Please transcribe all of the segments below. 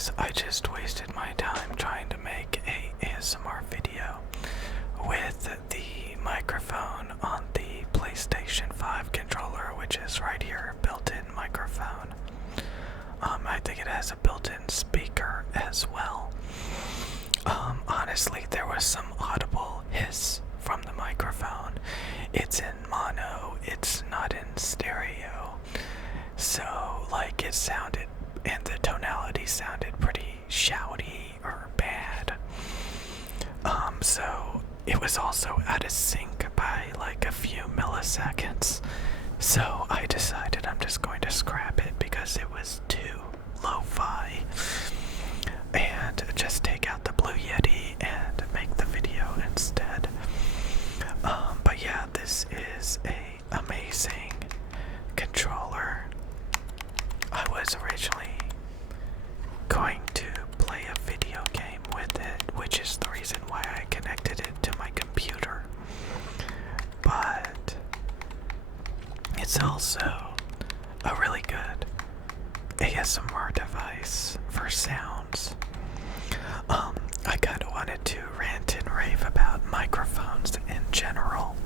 Anyways, I just wasted my time trying to make a ASMR video with the microphone on the PlayStation 5 controller, which is right here, built-in microphone. I think it has a built-in speaker as well. Honestly, there was some audible hiss from the microphone. It's in mono, it's not in stereo. So, like, it sounded, and the tonality sounded pretty shouty or bad. So it was also out of sync by like a few milliseconds. So I decided I'm just going to scrap it because it was too lo-fi, and just take out the Blue Yeti and make the video instead. But yeah, this is a amazing controller. I was originally going to play a video game with it, which is the reason why I connected it to my computer. But it's also a really good ASMR device for sounds. I kind of wanted to rant and rave about microphones in general.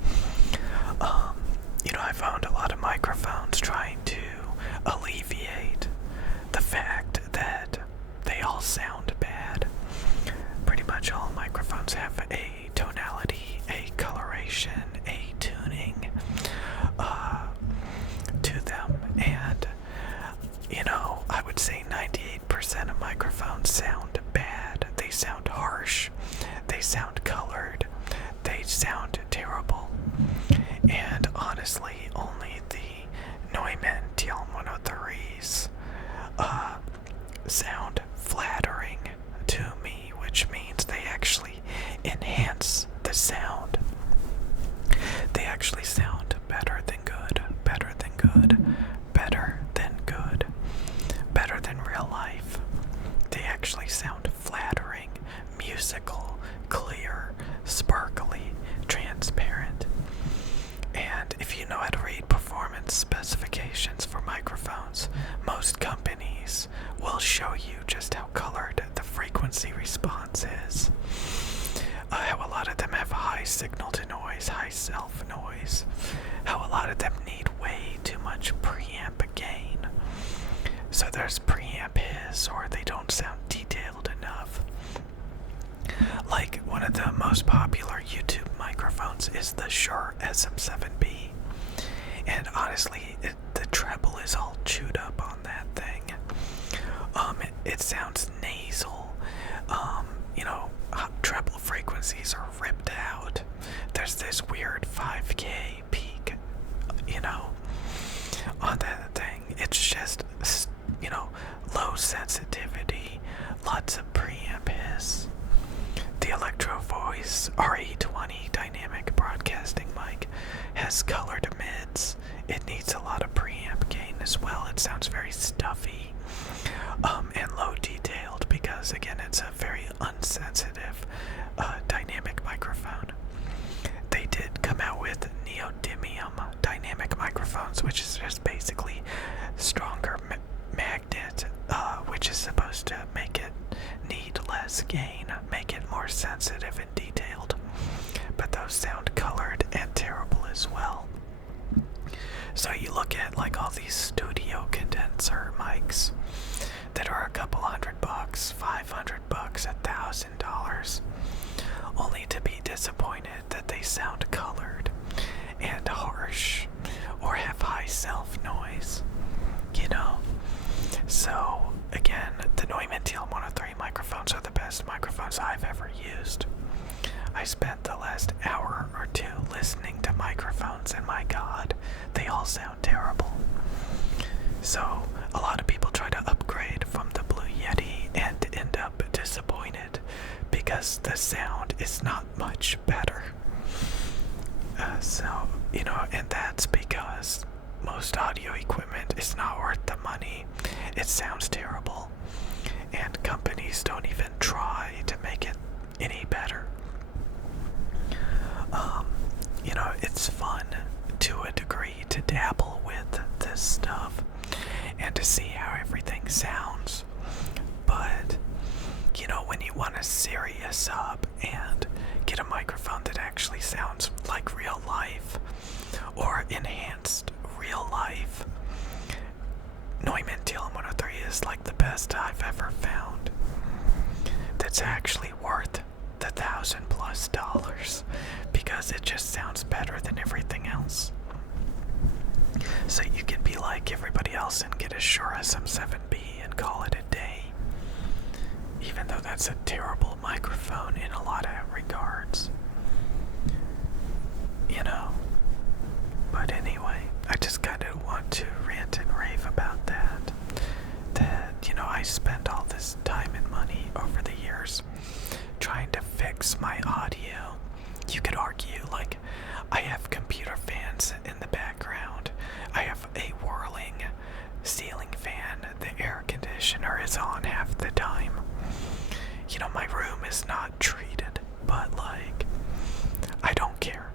I've owned a lot of microphones trying to alleviate the fact that they all sound bad. Pretty much all microphones have a tonality, a coloration, a tuning to them, and I would say 98% of microphones sound bad. They sound harsh, they sound colored, they sound terrible. And honestly, only the Neumann TL103s sound flattering to me, which means they actually enhance the sound. They actually sound better than good, better than good, better than good, better than real life. They actually sound flattering, musical, clear, sparkly, transparent. And if you know how to read performance specifications for microphones, most companies will show you just how colored the frequency response is. How a lot of them have high signal to noise, high self noise. How a lot of them need way too much preamp gain. So there's preamp hiss, or they don't sound detailed enough. Like, one of the most popular YouTube microphones is the Shure SM7B. And honestly, the treble is all chewed up on that thing. It sounds nasal. Treble frequencies are ripped out. There's this weird 5K peak, on that thing. It's just, low sensitivity, lots of preamp hiss. The Electro Voice RE20 dynamic broadcasting mic has colored mids. It needs a lot of preamp gain as well. It sounds very stuffy and low detailed because, again, it's a very unsensitive dynamic microphone. They did come out with neodymium dynamic microphones, which is just basically stronger magnet, which is supposed to make it need less gain, make it more sensitive and detailed. But those sound colored and terrible as well. So you look at like all these studio condenser mics that are a couple $100, $500, $1,000, only to be disappointed that they sound colored and harsh or have high self noise, So again, the Neumann TL103 microphones are the best microphones I've ever used. I spent the last hour or two listening to microphones, and my God, they all sound terrible. So a lot of people try to upgrade from the Blue Yeti and end up disappointed because the sound is not much better. And that's because most audio equipment is not worth the money. It sounds terrible, and companies don't even try to make it any better. It's fun to a degree to dabble with this stuff and to see how everything sounds, but dress up and get a microphone that actually sounds like real life or enhanced real life, Neumann TLM103 is like the best I've ever found. That's actually worth the $1,000+ because it just sounds better than everything else. So you can be like everybody else and get a Shure SM7B and call it a day. Even though that's a terrible microphone in a lot of regards. You know. But anyway, I just kind of want to rant and rave about that. That, I spent all this time and money over the years trying to fix my audio. You could argue, like, I have computer fans in the background. I have a whirling ceiling fan. The air conditioner is on half the time. My room is not treated, but, like, I don't care,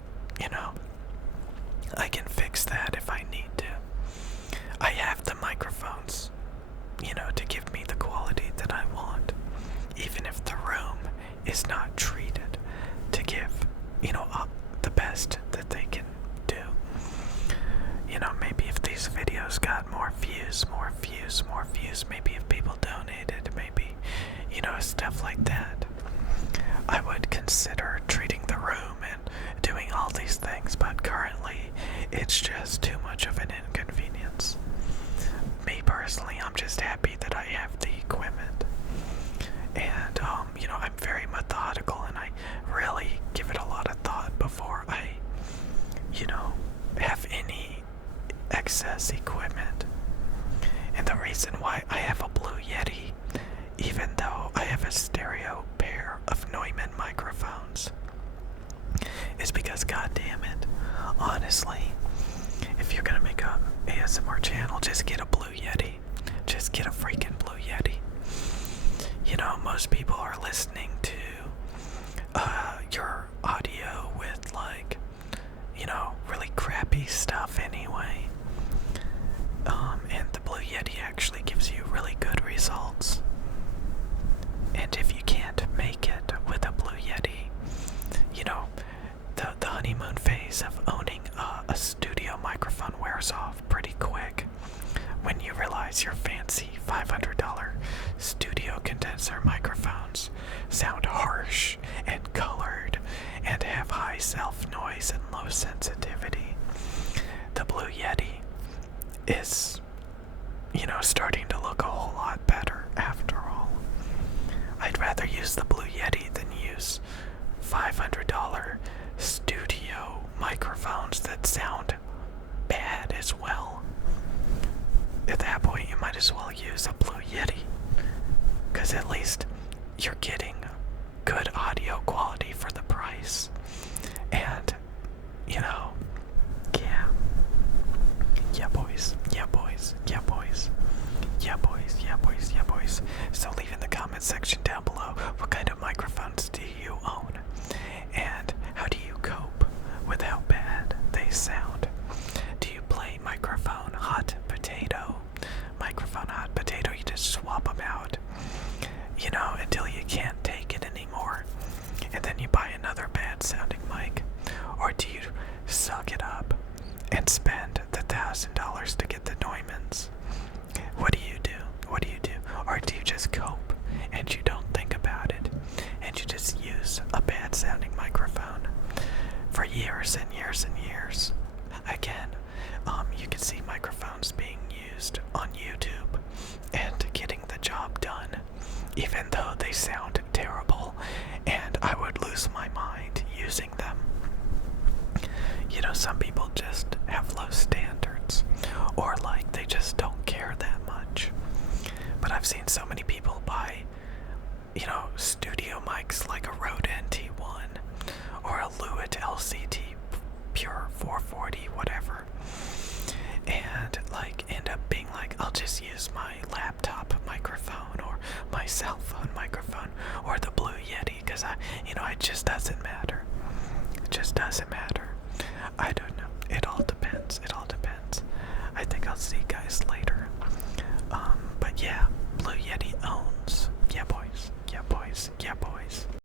I can fix that if I need to. I have the microphones, to give me the quality that I want, even if the room is not treated to give, the best that they can do. Maybe if these videos got more views, maybe if people donated, maybe, stuff like that, I would consider treating the room and doing all these things, but currently, it's just too much of an inconvenience. Me personally, I'm just happy that I have the equipment. And, I'm very methodical and I really give it a lot of thought before I, have any excess equipment. And the reason why I have a Blue Yeti, even though I have a stereo pair of Neumann microphones, is because, god damn it, honestly, if you're gonna make a ASMR channel, just get a Blue Yeti. Just get a freaking Blue Yeti. Most people are listening to your audio with, like, really crappy stuff anyway. And the Blue Yeti actually gives you really good results. And if you can't make it with a Blue Yeti, the honeymoon phase of owning a studio microphone wears off pretty quick when you realize your fancy $500 studio condenser microphones sound harsh and colored and have high self-noise and low sensitivity. The Blue Yeti is, starting to look a whole lot better after all. I'd rather use the Blue Yeti than use $500 studio microphones that sound bad as well. At that point, you might as well use a Blue Yeti, because at least you're getting good audio quality for the price. And, yeah boys. So leave in the comment section down below, what kind of microphones do you own? And how do you cope with how bad they sound? Do you play microphone hot potato? You just swap them out, until you can't take it anymore. And then you buy another bad sounding mic. Or do you suck it up and spend the $1,000 to get the Neumanns? What do you do? Or do you just cope and you don't think about it and you just use a bad sounding microphone for years and years and years? Again, you can see microphones being used on YouTube and getting the job done, even though they sound terrible and I would lose my mind using them. Some people just have low standards, or like they just don't care that much. But I've seen so many people buy, studio mics like a Rode NT1 or a Lewitt LCT Pure 440, whatever, and like end up being like, I'll just use my laptop microphone or my cell phone microphone or the Blue Yeti, because it just doesn't matter. I don't know. It all depends. I think I'll see you guys later. But yeah, Blue Yeti